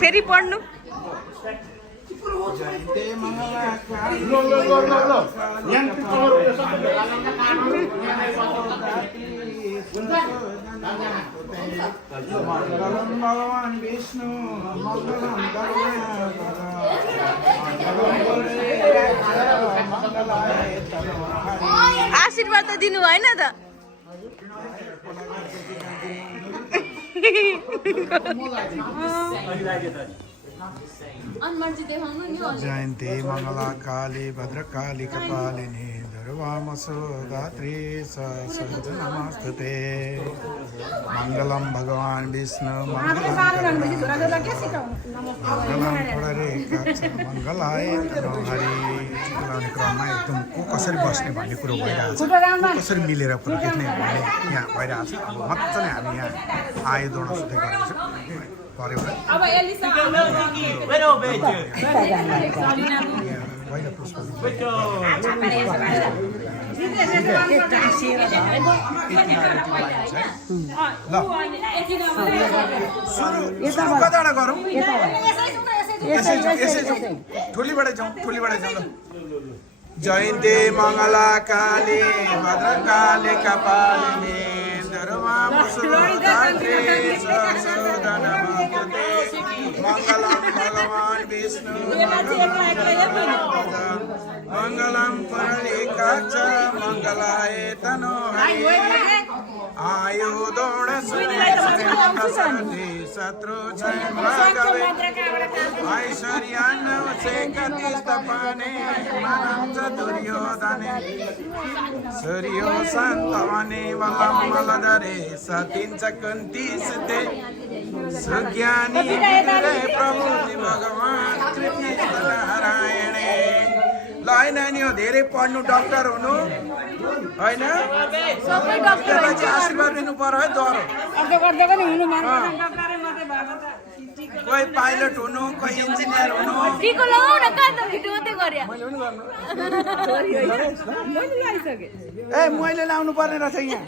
फेरि पढ्नु जयन्ते मङ्गला मङ्गलम भगवान विष्णु मङ्गलम आशीर्वाद त दिनु भएन त जयन्ते मङ्गला काली भद्रकाली कपालिनी दुर्वामसुधात्री सहज नमस्ते मङ्गलम भगवान विष्णु मङ्गलम मङ्गलाय हरि चलाउने क्रममा एकदम को कसरी बस्ने भन्ने कुरो भइरहेको छ कसरी मिलेर कुरो देख्ने भन्ने यहाँ भइरहेको छ अब मजाले हामी यहाँ आयो दौड सुत्दै गरेको छ पर्यो कताबाट गरौँ ठुलीबाट जाउँ ल जयन्ते मङ्गला काली भद्रकाली कपालिनी मङ्गलम भगवान विष्णु मङ्गलम पुरलिकाक्ष मङ्गलाय तनो आयु दौड शत्रु ऐश्वर्यान्न कतिस्तपने मनञ्च दुर्योधने सूर्यो सन्तवने वलं वलधरे सतिञ्च कुन्तीसुते सुज्ञानी प्रभुति भगवान् कृष्णनारायणे ल है नानी हो धेरै पढ्नु डक्टर हुनु होइन आशीर्वाद दिनु पर्यो है डर कोही पाइलट हुनु कोही इन्जिनियर हुनु ए मैले लाउनु पर्ने रहेछ यहाँ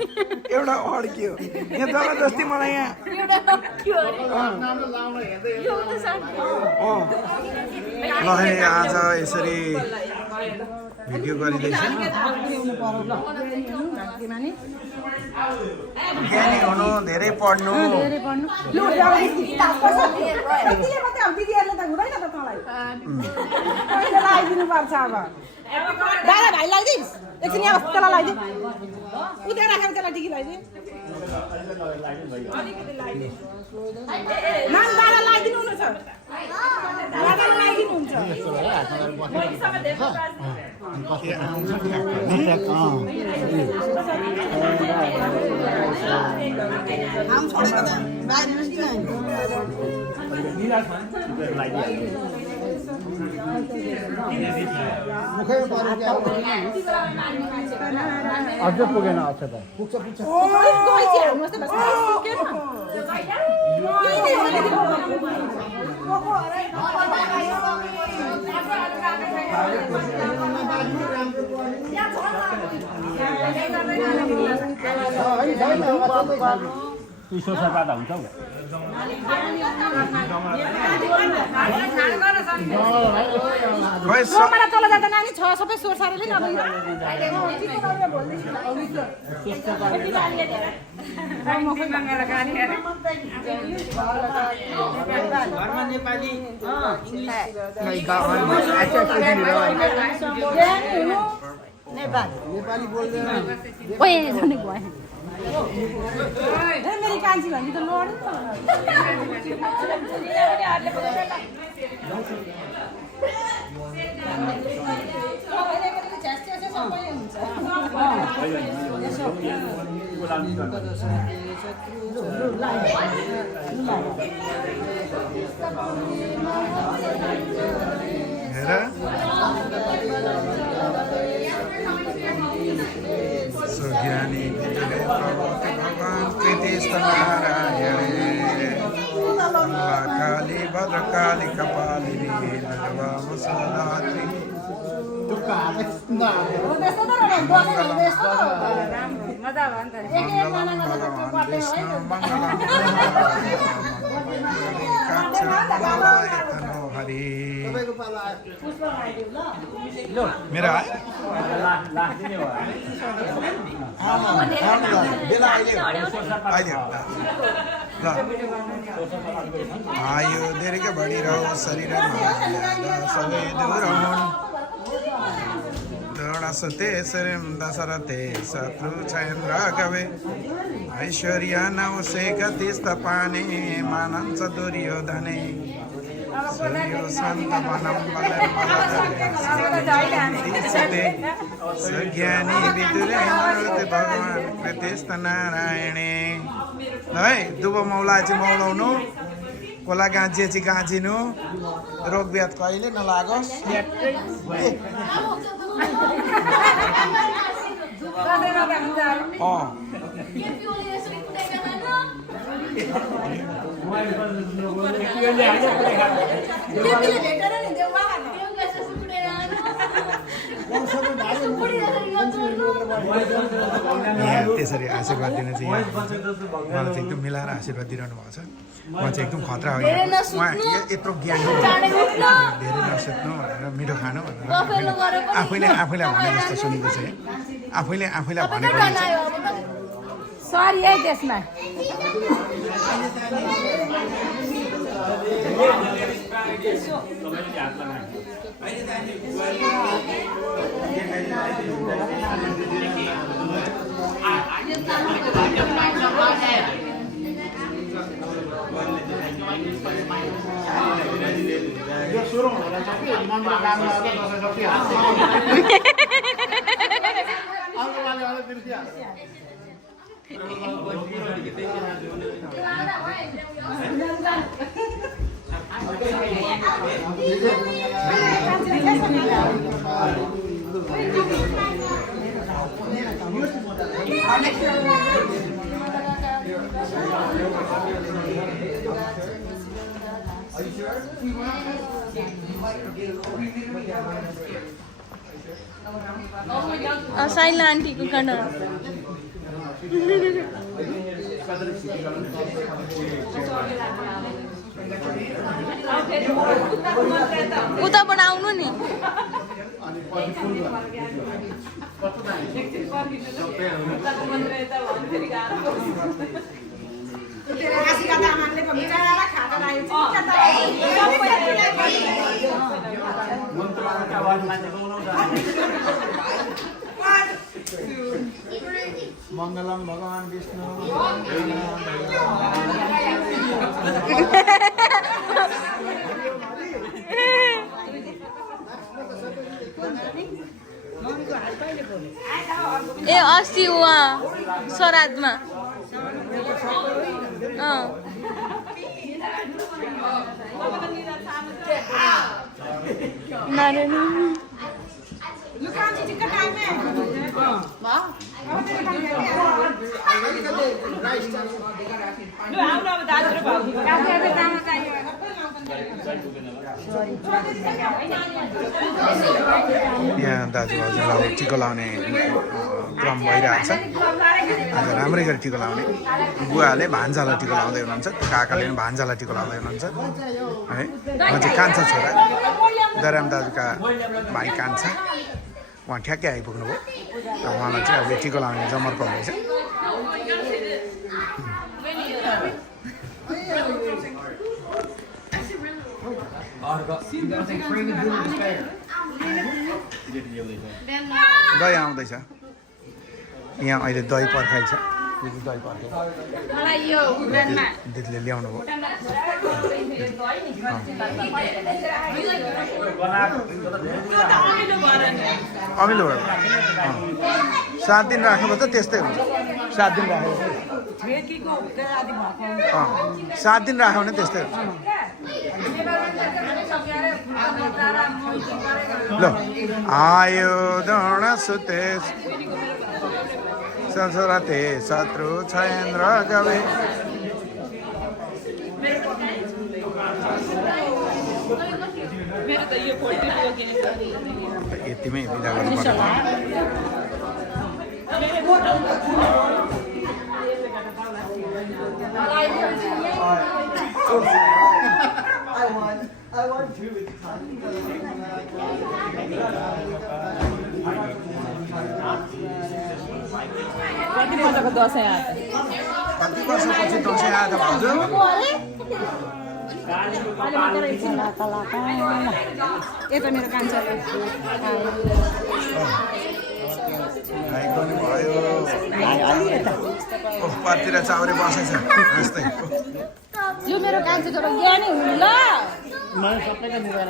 एउटा अड्कियो यहाँ जबरजस्ती मलाई यहाँ ल आज यसरी भिडियो गरिँदैछ ज्ञानी हुनु धेरै पढ्नु दादा भाइ लगाइदिस् एकछिन यहाँ त्यसलाई लगाइदिए उता राखेर त्यसलाई टिकी लगाइदिए नाम दादा लगाइदिनु हुनु छ दादा लगाइदिनु हुन्छ आम छोडेको त बाहिर अझै पुगेन अच्छा त पुग्छ पुग्छ बाधा हुन्छ तल जाँदा नानी छ सबै स्वर सारेले नेपाली बोल्दैन मेरी कान्छी भन्ने त लड्यो सुज्ञानी भगवान कृष्णनारायणे काली भद्रकाली कपालिनी दुर्वामसुधात्री मंगलम भगवान विष्णु मंगलम काक्छ मलाई हरि मेरो आयो अहिले ल आयो धेरैको बढिरहो शरीरमा सबै दूर हुन् दौडसते शरीर दशरथे शत्रु छैन गवे ऐश्वर्य नवसे गतिस्त पाने मानन्छ दुर्योधने सूर्यो शान्त वनं सज्ञानी विदुरेन्द्र भगवान् कृतेस्त नारायणे ल है दुबो मौला चाहिँ मौलाउनु कोला गाँची चाहिँ गाँचिनु रोग व्याध कहिले नलागोस् त्यसरी आशीर्वाद दिन चाहिँ मलाई चाहिँ एकदम मिलाएर आशीर्वाद दिइरहनु भएको छ उहाँ चाहिँ एकदम खतरा हो उहाँ यत्रो ज्ञान धेरै नसुत्नु भनेर मिठो खानु भनेर आफैले भने जस्तो सुनेको छ आफैले भनेको सरी है त्यसमा साइला आन्टीको कन उताबाट आउनु नि मङ्गलम भगवान विष्णु ए अस्ति उहाँ श्राद्धमा यहाँ दाजुभाउजूलाई टिको लाउने क्रम भइरहेको छ आज राम्रै गरी टिको लाउने बुवाले भान्जालाई टिको लाउँदै हुनुहुन्छ काकाले पनि भान्जालाई टिको लाउँदै हुनुहुन्छ है उहाँ चाहिँ कान्छा छोरा दराम दाजुका भाइ कान्छा उहाँ ठ्याक्कै आइपुग्नुभयो र उहाँलाई चाहिँ अब टिको लाउने जमर्को हुँदैछ दही आउँदैछ यहाँ अहिले दही पर्खाइ छ दही पर्खाइ दिदीले ल्याउनु भयो अमिलो भयो 7 दिन राख्नु त त्यस्तै हुन्छ 7 दिन राख्यो 7 दिन राख्यो भने त्यस्तै हुन्छ ल आयो दण सुते ससुरते शत्रु छैन्द्र गवे यतिमै बिदा गर्नुपर्छ कति मजाको दसैँ आयो कति वर्षपछि दसैँ आयो त भाउजू यता मेरो कान्छाले पनि भयो पातिर चाउरे बसेछ यस्तै यो मेरो कान्छा छोरा ज्ञानी हुनु ल मैले सबैका मिलेर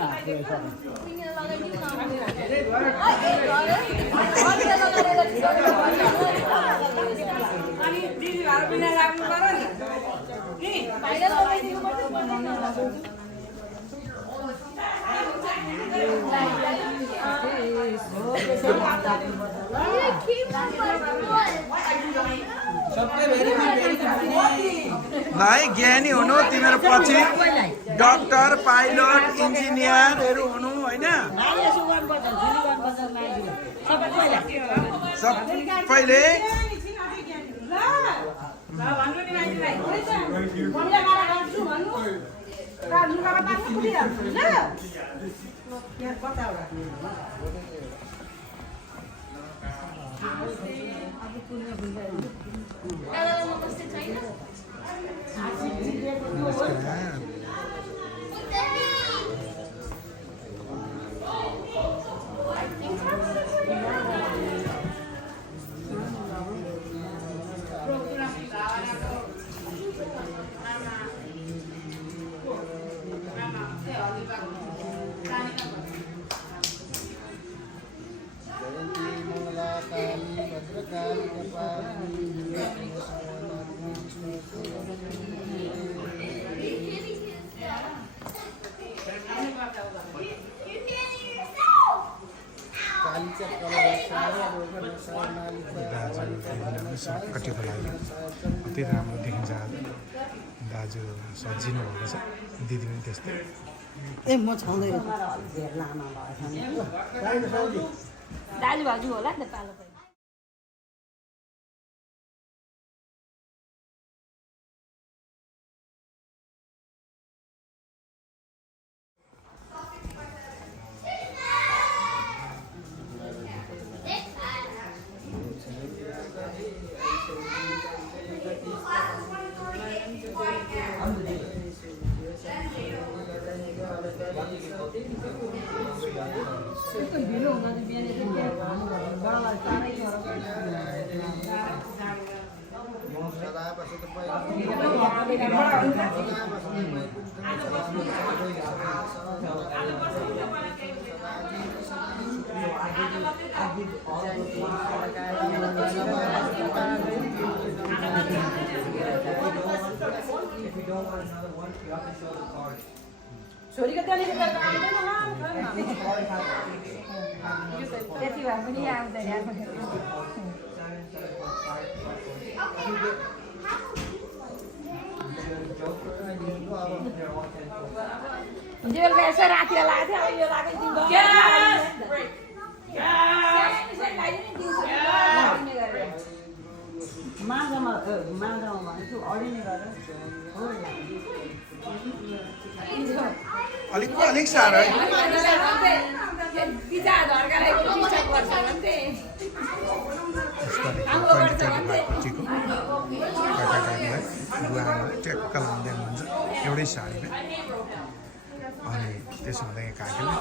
भाइ ज्ञानी हुनु तिम्रो पछि डक्टर पाइलट इन्जिनियरहरू हुनु होइन सबैले कतिको लागि अति राम्रो देखिन्छ दाजु सजिनु भएको छ दिदी पनि त्यस्तै ए म छाउँदै दाजु भाउजू होला नि त पालो छोरीको त्यहाँनिर आउँदैन त्यति भए पनि आउँदैन बेलुका यसो रातिर लाग्थ्यो अब यो लगाइदिनु माछामा भनेछु अडिने गरेर अलिक साह्रो है ट्याक्क लाउँदै हुन्छ एउटै साडीमा अनि त्यसो हुँदा काकीले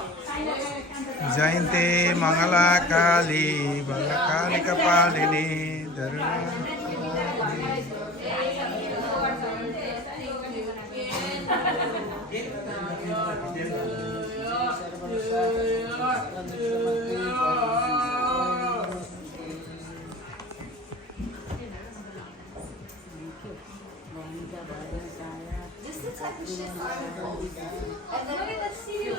जयन्ते मङ्गला काली काली कपालिनी Just the type of shit that I would and then let's see you.